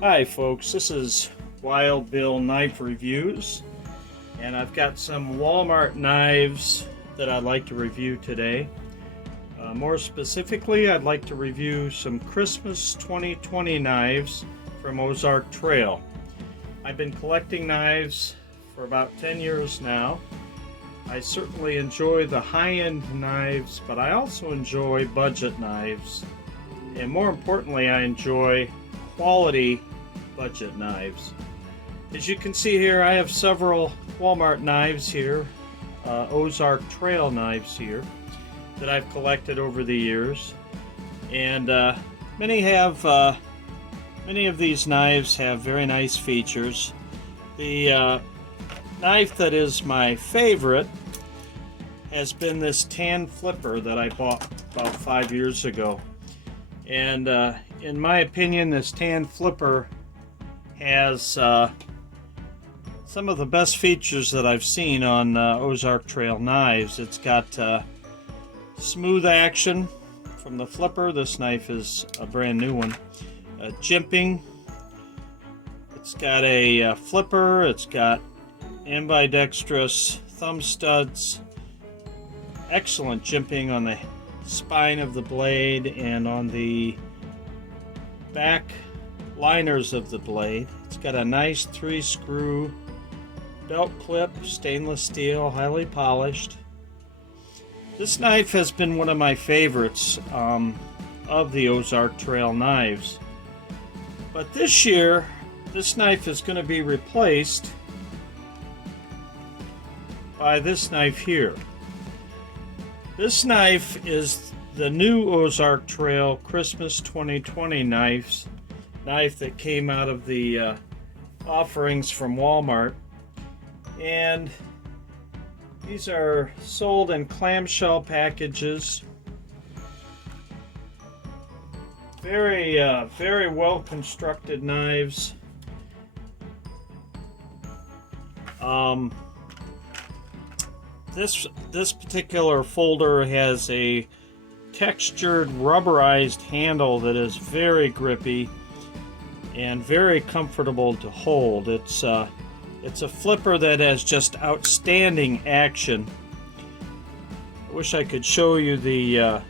Hi folks, this is Wild Bill Knife Reviews, and I've got some Walmart knives that I'd like to review today. More specifically, I'd like to review some Christmas 2020 knives from Ozark Trail. I've been collecting knives for about 10 years now. I certainly enjoy the high-end knives, but I also enjoy budget knives. And more importantly, I enjoy quality budget knives. As you can see here, I have several Walmart knives here, Ozark Trail knives here, that I've collected over the years. And many of these knives have very nice features. The knife that is my favorite has been this tan flipper that I bought about 5 years ago. And in my opinion, this tan flipper has some of the best features that I've seen on Ozark Trail knives. It's got smooth action from the flipper. This knife is a brand new one. Jimping. It's got a flipper. It's got ambidexterous thumb studs. Excellent jimping on the spine of the blade and on the back liners of the blade. It's got a nice 3-screw belt clip, stainless steel, highly polished. This knife has been one of my favorites of the Ozark Trail knives. But this year, this knife is going to be replaced by this knife here. This knife is the new Ozark Trail Christmas 2020 knife that came out of the offerings from Walmart. And these are sold in clamshell packages. Very well constructed knives. This particular folder has a textured rubberized handle that is very grippy and very comfortable to hold. It's a flipper that has just outstanding action. I wish I could show you the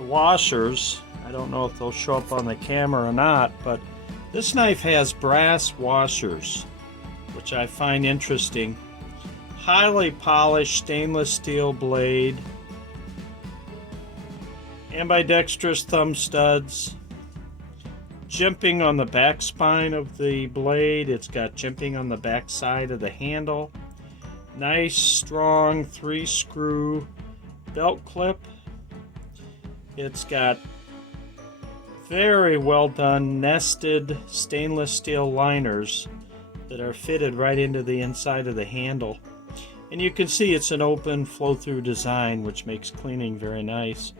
washers. I don't know if they'll show up on the camera or not, but this knife has brass washers, which I find interesting. Highly polished stainless steel blade, ambidextrous thumb studs, jimping on the back spine of the blade. It's got jimping on the back side of the handle. Nice strong 3-screw belt clip. It's got very well done nested stainless steel liners that are fitted right into the inside of the handle. And you can see it's an open flow-through design, which makes cleaning very nice.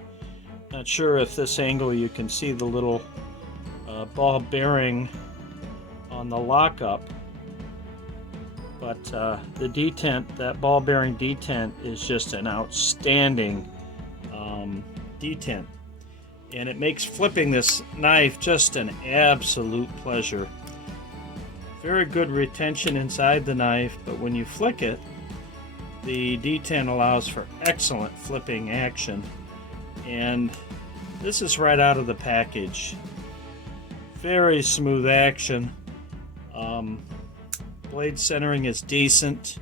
Not sure if this angle you can see the little ball bearing on the lockup, but the detent, that ball bearing detent, is just an outstanding detent, and it makes flipping this knife just an absolute pleasure. Very good retention inside the knife, but when you flick it, the detent allows for excellent flipping action. And this is right out of the package. Very smooth action. Blade centering is decent.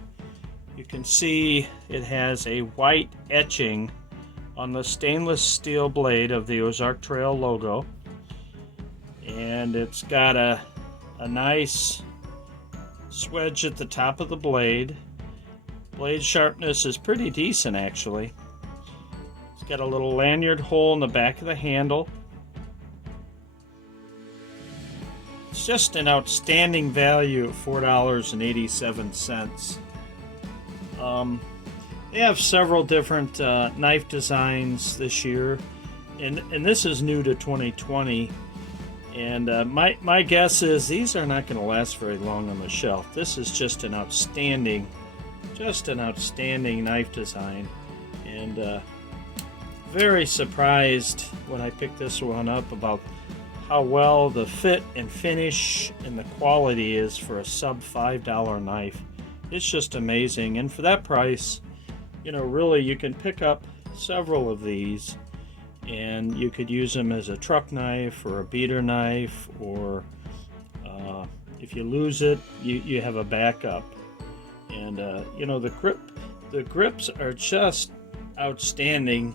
You can see it has a white etching on the stainless steel blade of the Ozark Trail logo. And it's got a nice swedge at the top of the blade. Blade sharpness is pretty decent, actually. It's got a little lanyard hole in the back of the handle. It's just an outstanding value at $4.87. They have several different knife designs this year, and this is new to 2020. And my guess is these are not going to last very long on the shelf. This is just an outstanding knife design, and very surprised when I picked this one up about how well the fit and finish and the quality is for a sub $5 knife. It's just amazing, and for that price, you know, really you can pick up several of these and you could use them as a truck knife or a beater knife, or if you lose it, you have a backup. And you know, the grips are just outstanding.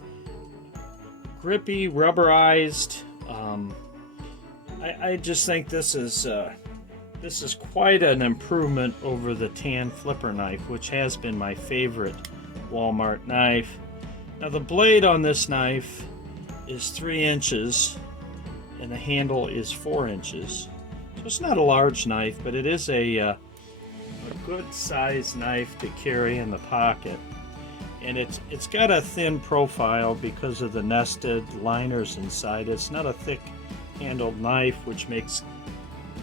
Grippy, rubberized. I just think this is quite an improvement over the tan flipper knife, which has been my favorite Walmart knife. Now the blade on this knife is 3 inches and the handle is 4 inches. So it's not a large knife, but it is a good sized knife to carry in the pocket. And it's got a thin profile because of the nested liners inside. It's not a thick handled knife, which makes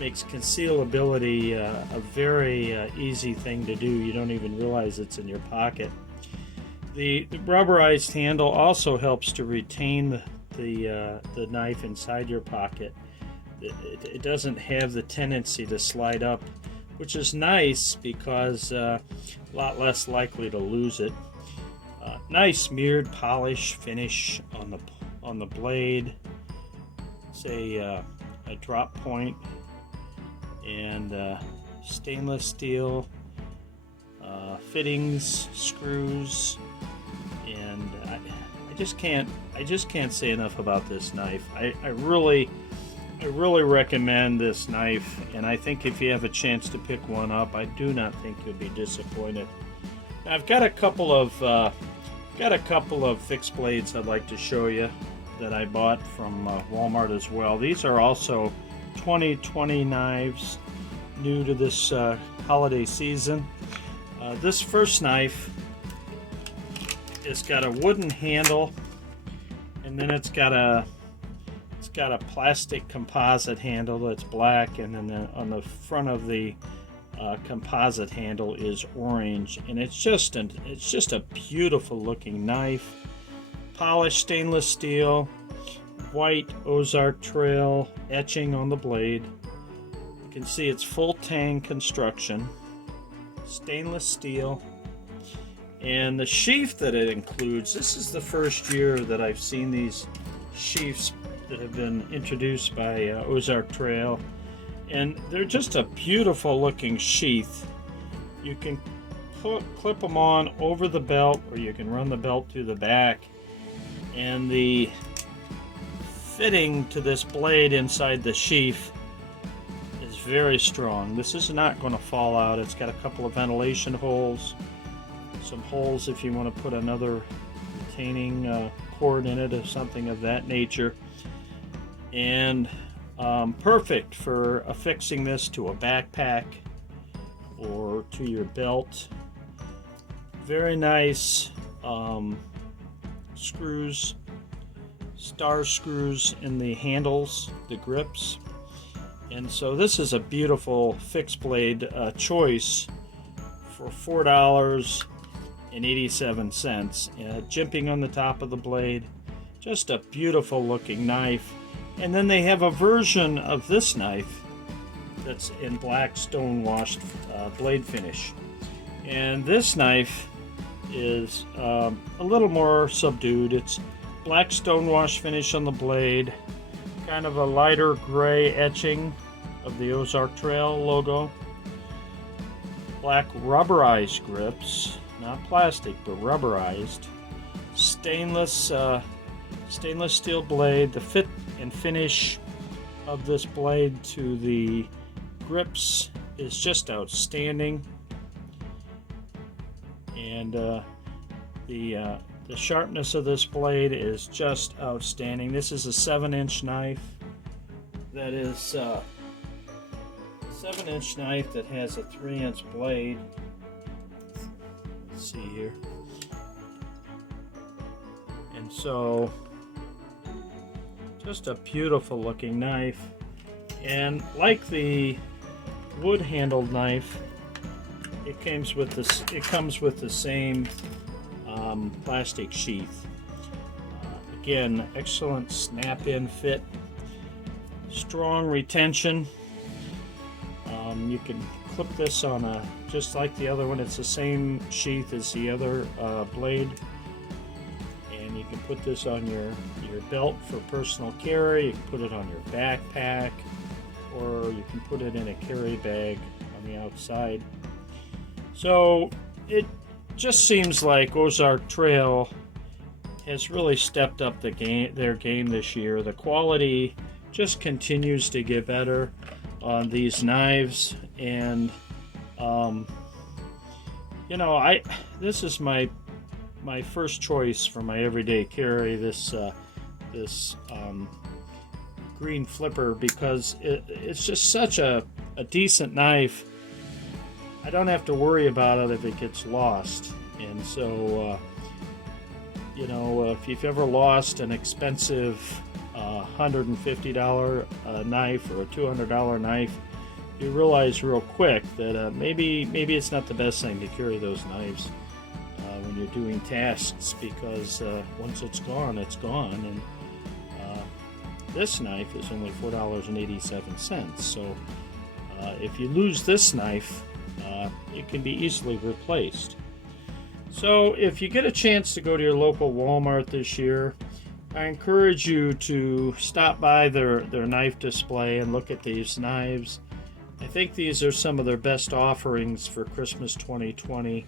concealability a very easy thing to do. You don't even realize it's in your pocket. The rubberized handle also helps to retain the knife inside your pocket. It doesn't have the tendency to slide up, which is nice because a lot less likely to lose it. Nice mirrored polish finish on the blade. It's a drop point, and stainless steel fittings, screws, and I just can't say enough about this knife. I really recommend this knife, and I think if you have a chance to pick one up, I do not think you'll be disappointed. Now, I've got a couple of fixed blades I'd like to show you that I bought from Walmart as well. These are also 2020 knives, new to this holiday season. This first knife, it's got a wooden handle, and then it's got a plastic composite handle that's black, and then on the front of the composite handle is orange, and it's just a beautiful looking knife. Polished stainless steel, white Ozark Trail etching on the blade. You can see it's full tang construction, stainless steel, and the sheath that it includes. This is the first year that I've seen these sheaths that have been introduced by Ozark Trail, and they're just a beautiful looking sheath. You can clip them on over the belt, or you can run the belt through the back, and the fitting to this blade inside the sheath is very strong. This is not going to fall out. It's got a couple of ventilation holes, some holes if you want to put another retaining cord in it or something of that nature, and perfect for affixing this to a backpack or to your belt. Very nice screws, star screws in the handles, the grips, and so this is a beautiful fixed blade choice for $4.87. Jimping on the top of the blade, just a beautiful looking knife. And then they have a version of this knife that's in black stone washed blade finish, and this knife is a little more subdued. It's black stone wash finish on the blade, kind of a lighter gray etching of the Ozark Trail logo, black rubberized grips, not plastic but rubberized, stainless steel blade. The fit and finish of this blade to the grips is just outstanding, and the sharpness of this blade is just outstanding. This is a 7-inch knife. That is a 7-inch knife that has a 3-inch blade. Let's see here. And so, just a beautiful looking knife. And like the wood handled knife, it comes with the same plastic sheath. Again, excellent snap-in fit. strong retention. You can clip this on just like the other one. It's the same sheath as the other blade, and you can put this on your belt for personal carry. You can put it on your backpack, or you can put it in a carry bag on the outside. So it just seems like Ozark Trail has really stepped up their game this year. The quality just continues to get better on these knives, and this is my first choice for my everyday carry. This green flipper, because it's just such a decent knife. I don't have to worry about it if it gets lost. And so if you've ever lost an expensive $150 knife or a $200 knife, you realize real quick that maybe it's not the best thing to carry those knives when you're doing tasks, because once it's gone, it's gone. And this knife is only $4.87. So if you lose this knife, it can be easily replaced. So if you get a chance to go to your local Walmart this year, I encourage you to stop by their knife display and look at these knives. I think these are some of their best offerings for Christmas 2020,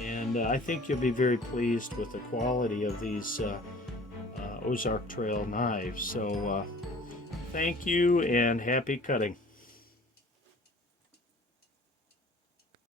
and I think you'll be very pleased with the quality of these Ozark Trail knives. So thank you and happy cutting.